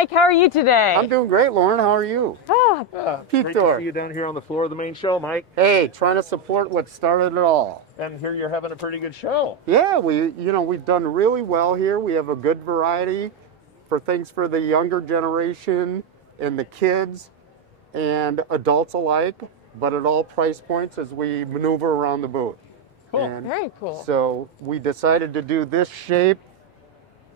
Mike. How are you today? I'm doing great, Lauren. How are you? Great to see you down here on the floor of the main show, Mike. Hey, trying to support what started it all. And here you're having a pretty good show. Yeah, we've done really well here. We have a good variety for things for the younger generation and the kids and adults alike, but at all price points as we maneuver around the booth. Cool. And very cool. So we decided to do this shape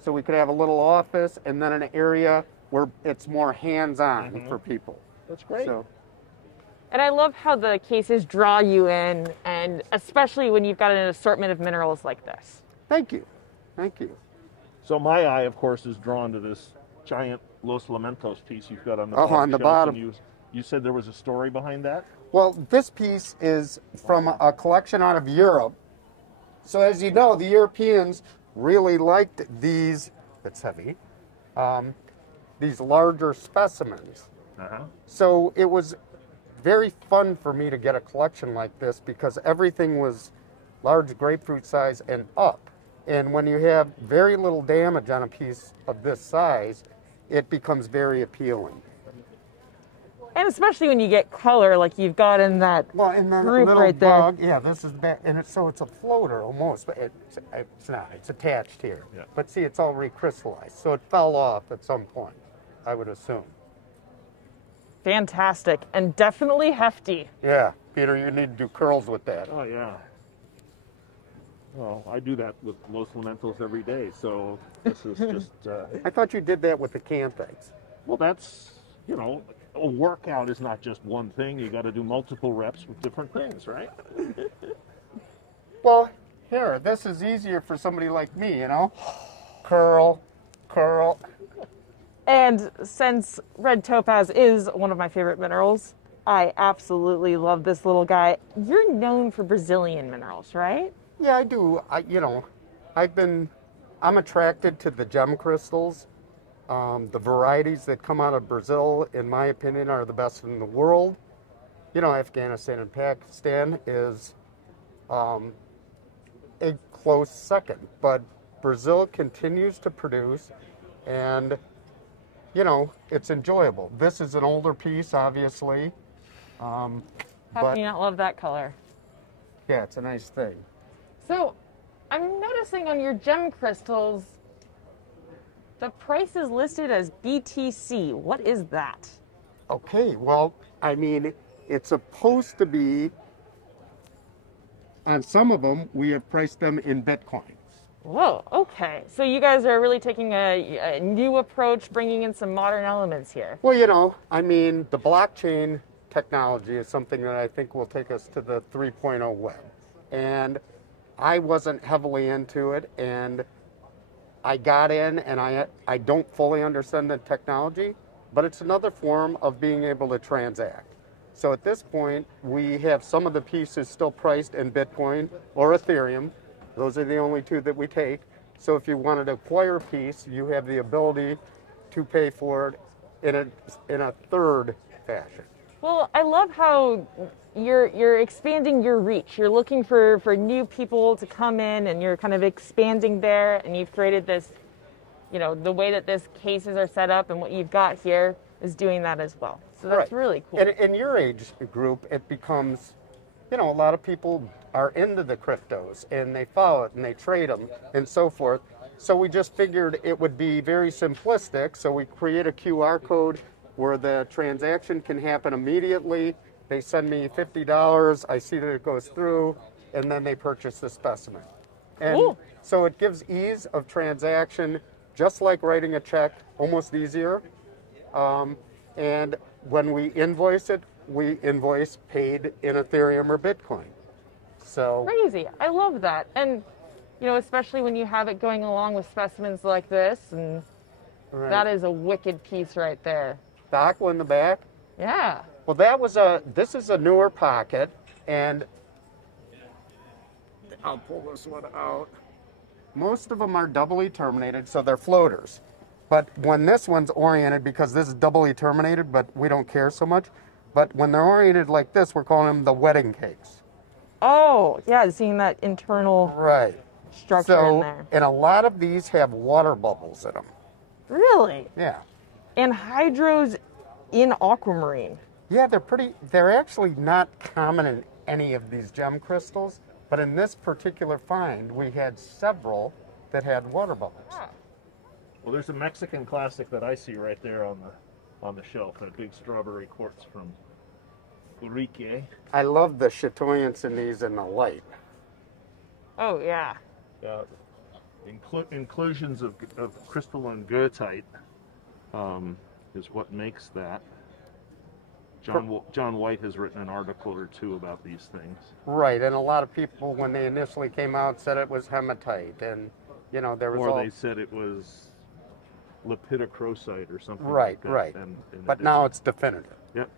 so we could have a little office and then an area where it's more hands-on for people. That's great. So, and I love how the cases draw you in, and especially when you've got an assortment of minerals like this. thank you. Thank you. So my eye, of course, is drawn to this giant Los Lamentos piece you've got on the on the shelf, bottom. and you said there was a story behind that? Well, this piece is from a collection out of Europe. So as you know, the Europeans really liked these, it's heavy, these larger specimens. So it was very fun for me to get a collection like this because everything was large grapefruit size and up. And when you have very little damage on a piece of this size, it becomes very appealing. And especially when you get color like you've got in that and then group a little right bug. Yeah, this is back, and it's a floater almost, but it's not. It's attached here. Yeah. But see, it's all recrystallized, so it fell off at some point, I would assume. Fantastic, and definitely hefty. Yeah, Peter, you need to do curls with that. Oh, yeah. Well, I do that with Los Lamentos every day, so this is just... I thought you did that with the canthites. Well, that's, you know, a workout is not just one thing. You got to do multiple reps with different things, right? Well, here, this is easier for somebody like me, you know? Curl, curl. And since red topaz is one of my favorite minerals, I absolutely love this little guy. You're known for Brazilian minerals, right? Yeah, I do. I'm attracted to the gem crystals. The varieties that come out of Brazil, in my opinion, are the best in the world. You know, Afghanistan and Pakistan is a close second, but Brazil continues to produce, and, you know, it's enjoyable. This is an older piece, obviously. How but, can you not love that color? Yeah, it's a nice thing. So, I'm noticing on your gem crystals, the price is listed as BTC. What is that? Okay, well, I mean, it's supposed to be, on some of them, we have priced them in Bitcoins. Whoa, okay. So you guys are really taking a new approach, bringing in some modern elements here. Well, you know, I mean, the blockchain technology is something that I think will take us to the 3.0 web. And I wasn't heavily into it, and I got in, and I don't fully understand the technology, but it's another form of being able to transact. So at this point, we have some of the pieces still priced in Bitcoin or Ethereum. Those are the only two that we take. So if you wanted to acquire a piece, you have the ability to pay for it in a third fashion. Well, I love how you're expanding your reach. You're looking for new people to come in, and you're kind of expanding there, and you've created this, you know, the way that this cases are set up and what you've got here is doing that as well. So that's really cool. And in your age group, it becomes, you know, a lot of people are into the cryptos, and they follow it, and they trade them, and so forth. So we just figured it would be very simplistic, so we create a QR code where the transaction can happen immediately. They send me $50, I see that it goes through, and then they purchase the specimen. And so it gives ease of transaction, just like writing a check, almost easier. And when we invoice it, we invoice paid in Ethereum or Bitcoin. So crazy. I love that. And, you know, especially when you have it going along with specimens like this, and that is a wicked piece right there. The aqua in the back? Yeah. Well, this is a newer pocket, and I'll pull this one out. Most of them are doubly terminated, so they're floaters. But when this one's oriented, because this is doubly terminated, but we don't care so much, but when they're oriented like this, we're calling them the wedding cakes. Oh, yeah, seeing that internal structure in there. And a lot of these have water bubbles in them. Really? Yeah. hydros in aquamarine. Yeah, they're actually not common in any of these gem crystals, but in this particular find, we had several that had water bubbles. Ah. Well, there's a Mexican classic that I see right there on the shelf, that big strawberry quartz from Urique. I love the chatoyance in these in the light. Oh, yeah. Inclusions of crystalline goethite is what makes that. John White has written an article or two about these things. Right, and a lot of people, when they initially came out, said it was hematite, and you know there was or they said it was lepidocrosite or something. Right, like that. right. And but now it's definitive. Yep.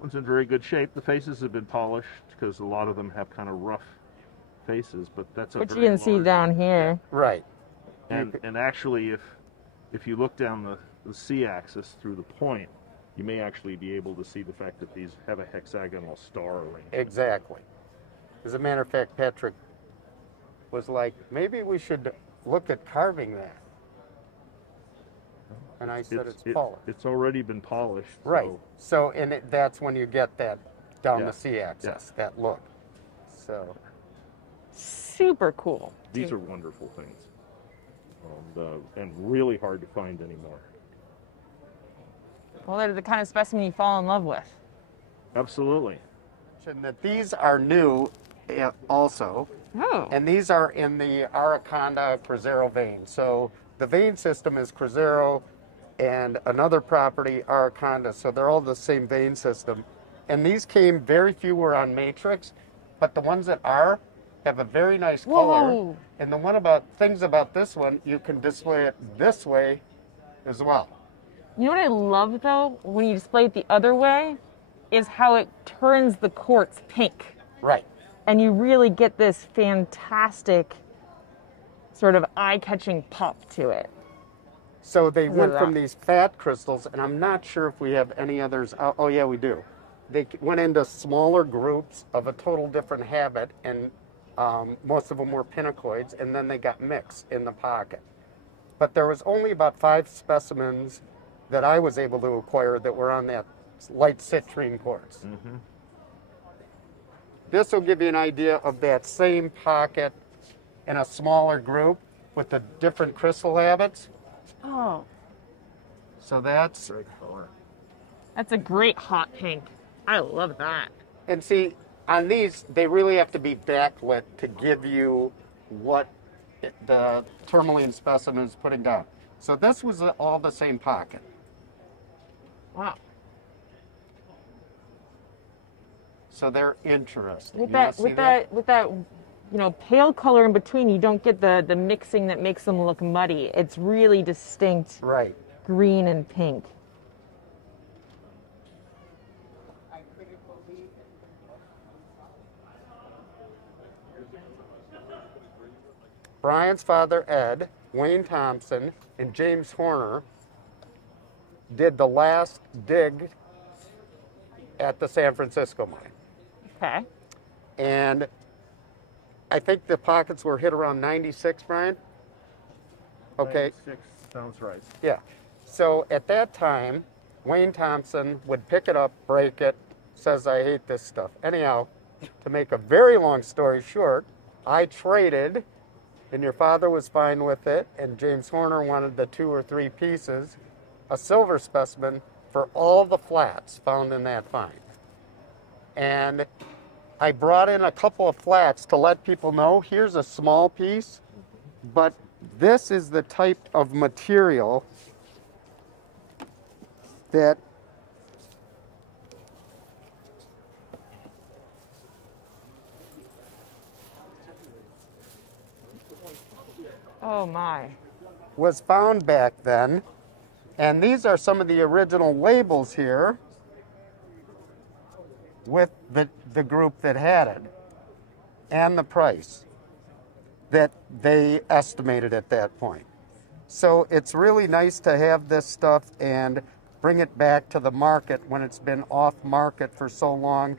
One's in very good shape. The faces have been polished because a lot of them have kind of rough faces, but that's a Which very you can see large- down here. Right. And actually, if you look down the C-axis through the point, you may actually be able to see the fact that these have a hexagonal star arrangement. Exactly. As a matter of fact, Patrick was like, maybe we should look at carving that. And I said it's polished. It's already been polished. Right. So that's when you get that down Yeah. the C-axis, that look. So Super cool. These are wonderful things, and really hard to find anymore. Well, they're the kind of specimen you fall in love with. Absolutely. and that these are new also. Oh. And these are in the Araconda Cruzeiro vein. So the vein system is Cruzeiro and another property, Araconda. So they're all the same vein system. And these came, very few were on matrix, but the ones that are have a very nice color. Whoa. And things about this one, you can display it this way as well. You know what I love though, when you display it the other way, is how it turns the quartz pink. Right. And you really get this fantastic sort of eye-catching pop to it. So they went that. from these fat crystals, and I'm not sure if we have any others. Oh yeah, we do. They went into smaller groups of a total different habit, and most of them were pinacoids, and then they got mixed in the pocket. But there was only about 5 specimens that I was able to acquire that were on that light citrine quartz. Mm-hmm. This will give you an idea of that same pocket in a smaller group with the different crystal habits. Oh, So that's, Great color. that's a great hot pink. I love that. and see, on these, they really have to be backlit to give you what the tourmaline specimen is putting down. So this was all the same pocket. Wow. So they're interesting. With You wanna that, see with that, pale color in between, you don't get the mixing that makes them look muddy. It's really distinct Right. green and pink. Brian's father, Ed, Wayne Thompson, and James Horner did the last dig at the San Francisco mine. Okay. And I think the pockets were hit around 96, Brian? Okay. 96 sounds right. Yeah. So at that time, Wayne Thompson would pick it up, break it, says, I hate this stuff. Anyhow, to make a very long story short, I traded, and your father was fine with it, and James Horner wanted the 2 or 3 pieces, a silver specimen for all the flats found in that find. And I brought in a couple of flats to let people know, here's a small piece, but this is the type of material that Oh my. was found back then. And these are some of the original labels here with the group that had it and the price that they estimated at that point. So it's really nice to have this stuff and bring it back to the market when it's been off market for so long,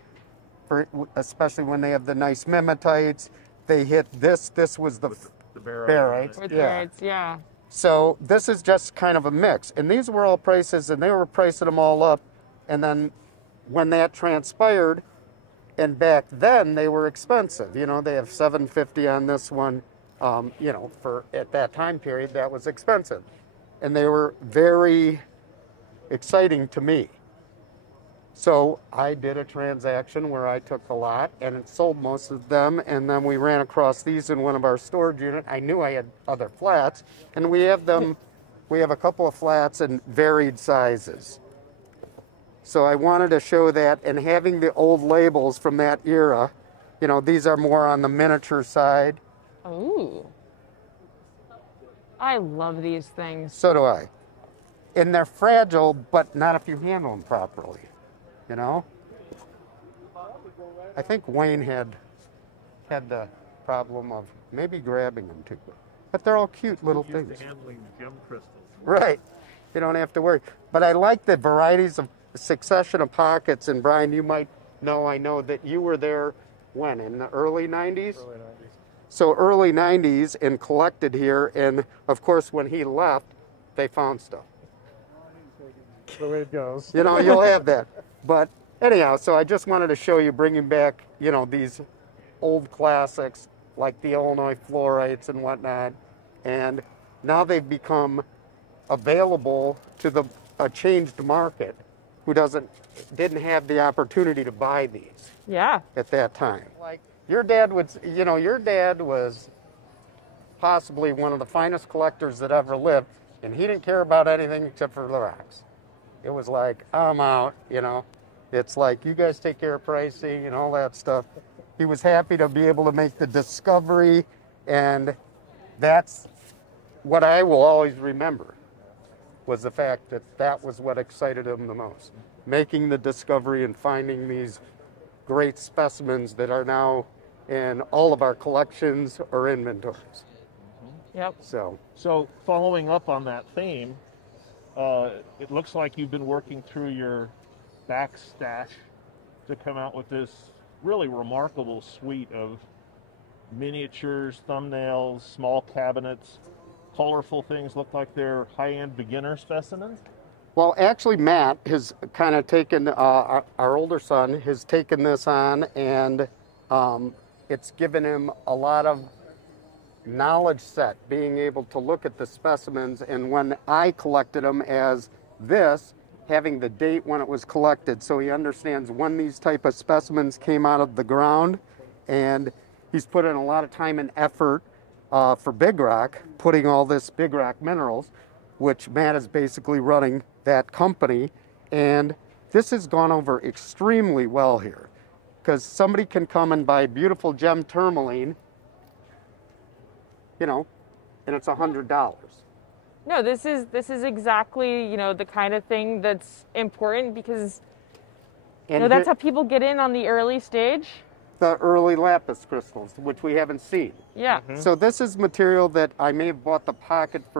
especially when they have the nice mimetites. They hit this was the The barrel. barite. With Yeah. birds, yeah. So this is just kind of a mix. And these were all prices, and they were pricing them all up. And then when that transpired, and back then they were expensive. You know, they have $750 on this one. You know, for at that time period, that was expensive. And they were very exciting to me. So I did a transaction where I took a lot and it sold most of them, and then we ran across these in one of our storage units. I knew I had other flats, and we have them, we have a couple of flats in varied sizes. So I wanted to show that, and having the old labels from that era, you know, these are more on the miniature side. Ooh. I love these things. So do I. And they're fragile, but not if you handle them properly. You know? I think Wayne had the problem of maybe grabbing them too. But they're all cute little things. Handling gem crystals. Right. You don't have to worry. But I like the varieties of succession of pockets. And Brian, you might know, I know that you were there when? In the early 90s? Early 90s. So early 90s and collected here. And of course, when he left, they found stuff. The way it goes. You know, you'll have that. But anyhow, so I just wanted to show you bringing back, you know, these old classics like the Illinois fluorites and whatnot. And now they've become available to a changed market who didn't have the opportunity to buy these. Yeah. At that time. Like your dad was possibly one of the finest collectors that ever lived, and he didn't care about anything except for the rocks. It was like, I'm out, you know. It's like, you guys take care of pricing and all that stuff. He was happy to be able to make the discovery, and that's what I will always remember, was the fact that that was what excited him the most. Making the discovery and finding these great specimens that are now in all of our collections or inventories. Yep. So following up on that theme, it looks like you've been working through your back stash to come out with this really remarkable suite of miniatures, thumbnails, small cabinets, colorful things. Look like they're high-end beginner specimens. Well, actually, Matt has kind of taken, our older son has taken this on, and it's given him a lot of knowledge set, being able to look at the specimens. And when I collected them as this, having the date when it was collected, so he understands when these type of specimens came out of the ground. And he's put in a lot of time and effort for Big Rock, putting all this Big Rock Minerals, which Matt is basically running that company. And this has gone over extremely well here, because somebody can come and buy beautiful gem tourmaline, you know, and it's $100. No, this is exactly, you know, the kind of thing that's important, because you know, that's how people get in on the early stage. The early lapis crystals, which we haven't seen. Yeah. So this is material that I may have bought the pocket for